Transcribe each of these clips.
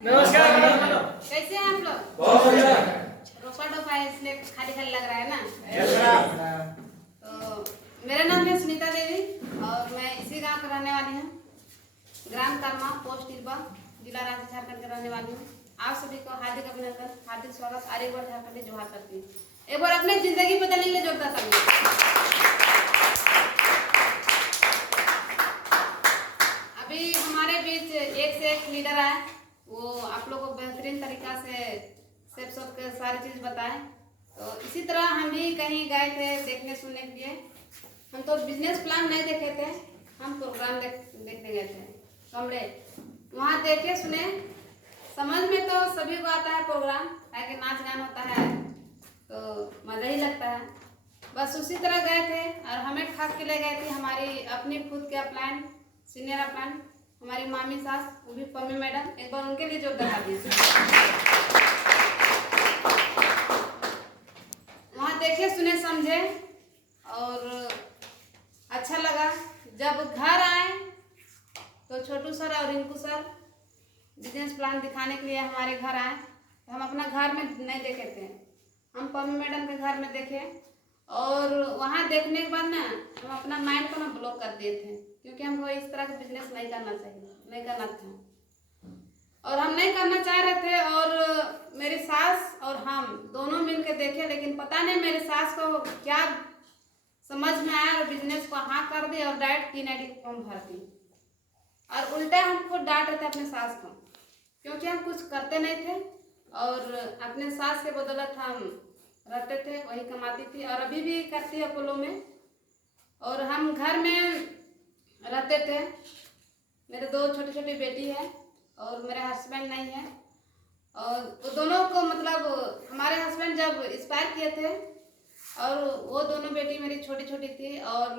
नमस्कार मैडम। कैसे हैं आप लोग? बहुत बढ़िया। रोपा डोपा है इसलिए खाली खाली लग रहा है ना। तो मेरा नाम है सुनीता देवी और मैं इसी गांव का रहने वाली हूँ। ग्राम कर्मा, पोस्ट तिरपा, जिला रांची, झारखंड का रहने वाली हूँ। आप सभी को हार्दिक अभिनंदन, हार्दिक स्वागत। एक बार झारखंड जोहार करती हूँ। एक बार अपनी जिंदगी बदलने के लिए जोरदार ताली। अभी हमारे बीच एक से एक लीडर आए, वो आप लोगों को बेहतरीन तरीका से सब सारी चीज़ बताएं। तो इसी तरह हम भी कहीं गए थे देखने सुनने के लिए। हम तो बिजनेस प्लान नहीं देखे थे, हम प्रोग्राम देखने गए थे कमरे। वहाँ देखे सुने, समझ में तो सभी को आता है प्रोग्राम, है कि नाच गान होता है तो मज़ा ही लगता है। बस उसी तरह गए थे और हमें ठग के ले गए थे हमारी अपनी खुद के अपलाइन, सीनियर अपलाइन, हमारी मामी सास, वो भी पम्मी मैडम। एक बार उनके लिए जोरदार ताली। वहाँ देखे सुने समझे और अच्छा लगा। जब घर आए तो छोटू सर और रिंकू सर बिजनेस प्लान दिखाने के लिए हमारे घर आए। तो हम अपना घर में नहीं देखे थे, हम पम्मी मैडम के घर में देखे। और वहाँ देखने के बाद ना हम अपना माइंड को ना ब्लॉक कर दिए थे, क्योंकि हमको इस तरह का बिजनेस नहीं करना चाहिए, नहीं करना था और हम नहीं करना चाह रहे थे। और मेरी सास और हम दोनों मिल के देखे, लेकिन पता नहीं मेरी सास को क्या समझ में आया और बिजनेस को हाँ कर दी और डायरेक्ट 3 ID फॉर्म भर दी। और उल्टा हमको डांट रहे थे अपने सास को, क्योंकि हम कुछ करते नहीं थे और अपने सास के बदौलत हम रहते थे, वही कमाती थी और अभी भी करती है अपोलो में। और हम घर में रहते थे। मेरे 2 छोटी छोटी बेटी है और मेरे हस्बैंड नहीं है। और वो दोनों को मतलब हमारे हस्बैंड जब एक्सपायर किए थे और वो दोनों बेटी मेरी छोटी छोटी थी। और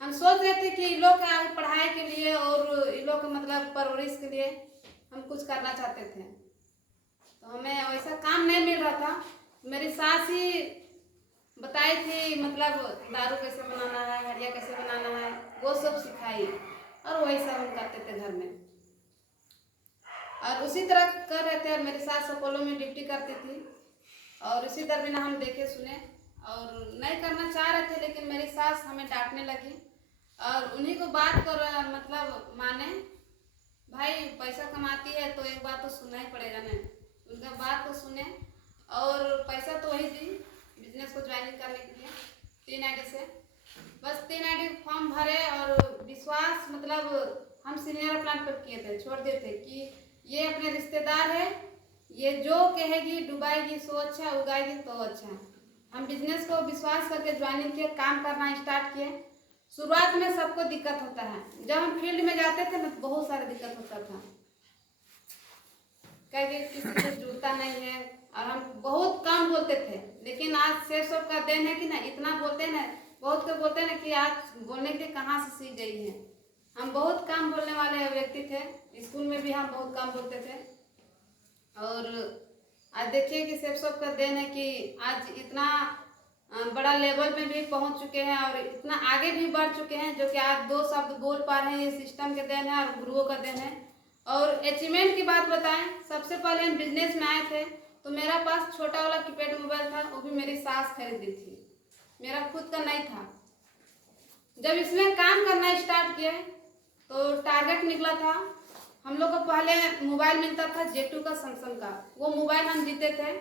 हम सोच रहे थे कि इन लोग के आगे पढ़ाई के लिए और इन लोग के मतलब परवरिश के लिए हम कुछ करना चाहते थे। तो हमें वैसा काम नहीं मिल रहा था। मेरी सास ही बताई थी, मतलब दारू कैसे बनाना है, हड़िया कैसे बनाना है, वो सब सिखाई और वही सब हम करते थे घर में। और उसी तरह कर रहे थे। और मेरी सास अपोलो में ड्यूटी करती थी और उसी तरह बिना हम देखे सुने और नहीं करना चाह रहे थे, लेकिन मेरी सास हमें डांटने लगी और उन्हीं को बात कर मतलब माने, भाई पैसा कमाती है तो एक बात तो सुनना ही पड़ेगा ना। उनका बात को सुने और पैसा तो वही दी बिजनेस को ज्वाइनिंग करने के लिए 3 ID से। बस 3 ID फॉर्म भरे और विश्वास मतलब हम सीनियर प्लान पर किए थे, छोड़ दिए थे कि ये अपने रिश्तेदार है, ये जो कहेगी डुबाएगी सो अच्छा, उगाएगी तो अच्छा। हम बिजनेस को विश्वास करके ज्वाइनिंग किए, काम करना स्टार्ट किए। शुरुआत में सबको दिक्कत होता है, जब हम फील्ड में जाते थे ना तो बहुत सारा दिक्कत होता था, कहे किसी से जुड़ता नहीं है और हम बहुत कम बोलते थे। लेकिन आज शेर सब का देन है कि ना इतना बोलते हैं ना, बहुत को बोलते हैं ना कि आज बोलने के कहाँ से सीख गई है। हम बहुत कम बोलने वाले व्यक्ति थे, स्कूल में भी हम बहुत कम बोलते थे। और आज देखिए कि शेर सब का देन है कि आज इतना बड़ा लेवल पे भी पहुंच चुके हैं और इतना आगे भी बढ़ चुके हैं, जो कि आज 2 शब्द बोल पा रहे हैं। ये सिस्टम के देन है और गुरुओं का देन है। और अचीवमेंट की बात बताएं, सबसे पहले हम बिजनेस में आए थे तो मेरा पास छोटा वाला कीपैड मोबाइल था, वो भी मेरी सास खरीदी थी, मेरा खुद का नहीं था। जब इसमें काम करना स्टार्ट किए तो टारगेट निकला था, हम लोग को पहले मोबाइल मिलता था J2 का, सैमसंग का, वो मोबाइल हम जीते थे।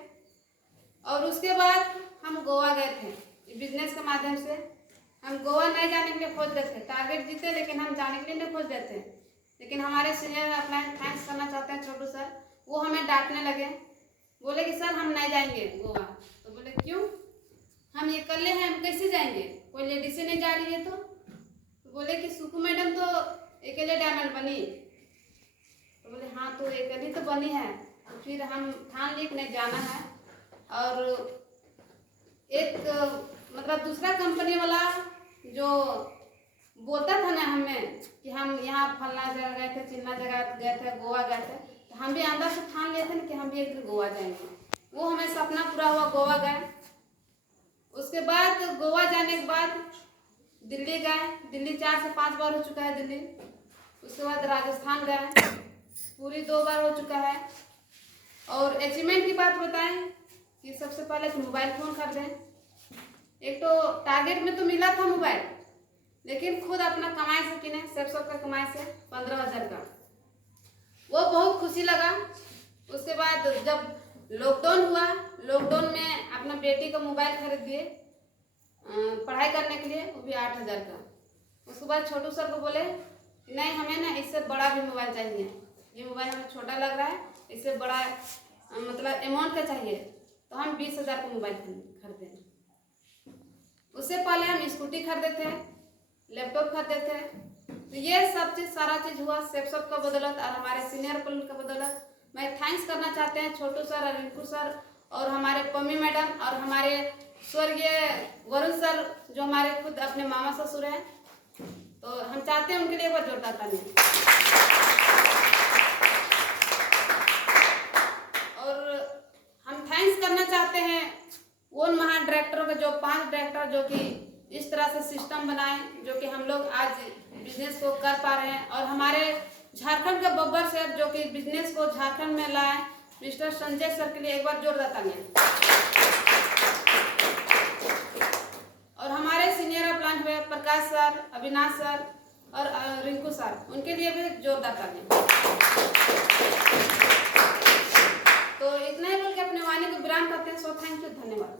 और उसके बाद हम गोवा गए थे बिजनेस के माध्यम से। हम गोवा नहीं जाने के लिए खोज रहे थे, टारगेट जीते लेकिन हम जाने के लिए नहीं खोज रहे थे। लेकिन हमारे सीनियर अपना थैंक्स करना चाहते हैं छोटू सर, वो हमें डांटने लगे, बोले कि सर हम नहीं जाएंगे गोवा। तो बोले क्यों, हम ये कर ले हैं, हम कैसे जाएंगे, कोई लेडीज से नहीं जा रही है। तो बोले कि सुकू मैडम तो अकेले डायमंड बनी। तो बोले हाँ तो अकेली तो बनी है। तो फिर हम ठान लिए नहीं जाना है। और एक मतलब दूसरा कंपनी वाला जो बोलता था ना हमें कि हम यहाँ फलना जगह गए थे, चिन्ना जगह गए थे, गोवा गए थे, तो हम भी अंदर से ठान लिए थे ना कि हम भी एक दिन गोवा जाएंगे। वो हमें सपना पूरा हुआ, गोवा गए। उसके बाद गोवा जाने के बाद दिल्ली गए, दिल्ली 4 से 5 बार हो चुका है दिल्ली। उसके बाद राजस्थान गए, पूरी 2 बार हो चुका है। और अचीवमेंट की बात बताएं कि सबसे पहले तो मोबाइल फ़ोन खरीदें। एक तो टारगेट में तो मिला था मोबाइल, लेकिन खुद अपना कमाई से किने, सब का कमाई से 15,000 का, वो बहुत खुशी लगा। उसके बाद जब लॉकडाउन हुआ, लॉकडाउन में अपना बेटी का मोबाइल खरीद दिए पढ़ाई करने के लिए, वो भी 8,000 का। उसके बाद छोटू सर को बोले नहीं, हमें ना इससे बड़ा भी मोबाइल चाहिए, ये मोबाइल हमें छोटा लग रहा है, इससे बड़ा मतलब अमाउंट का चाहिए, तो हम 20,000 का मोबाइल खरीदे। उससे पहले हम स्कूटी खरीदे थे, लैपटॉप खरीदे थे। तो ये सब चीज़, सारा चीज़ हुआ सब का बदौलत और हमारे सीनियर पुलिस का बदौलत। मैं थैंक्स करना चाहते हैं छोटू सर और रिंकू सर और हमारे पम्मी मैडम और हमारे स्वर्गीय वरुण सर, जो हमारे खुद अपने मामा ससुर हैं। तो हम चाहते हैं उनके लिए एक बार जोरदार ताली। और हम थैंक्स करना चाहते हैं उन महान डायरेक्टरों के, जो 5 डायरेक्टर जो कि इस तरह से सिस्टम बनाए, जो कि हम लोग आज बिजनेस को कर पा रहे हैं। और हमारे झारखंड के बब्बर सर, जो कि बिजनेस को झारखंड में लाए, मिस्टर संजय सर के लिए एक बार जोरदार तालियां। और हमारे सीनियर प्लान हुए प्रकाश सर, अविनाश सर और रिंकू सर, उनके लिए भी जोरदार तालियां। तो इतना ही बोल के अपने वाणी को विराम करते हैं। सो थैंक यू, धन्यवाद।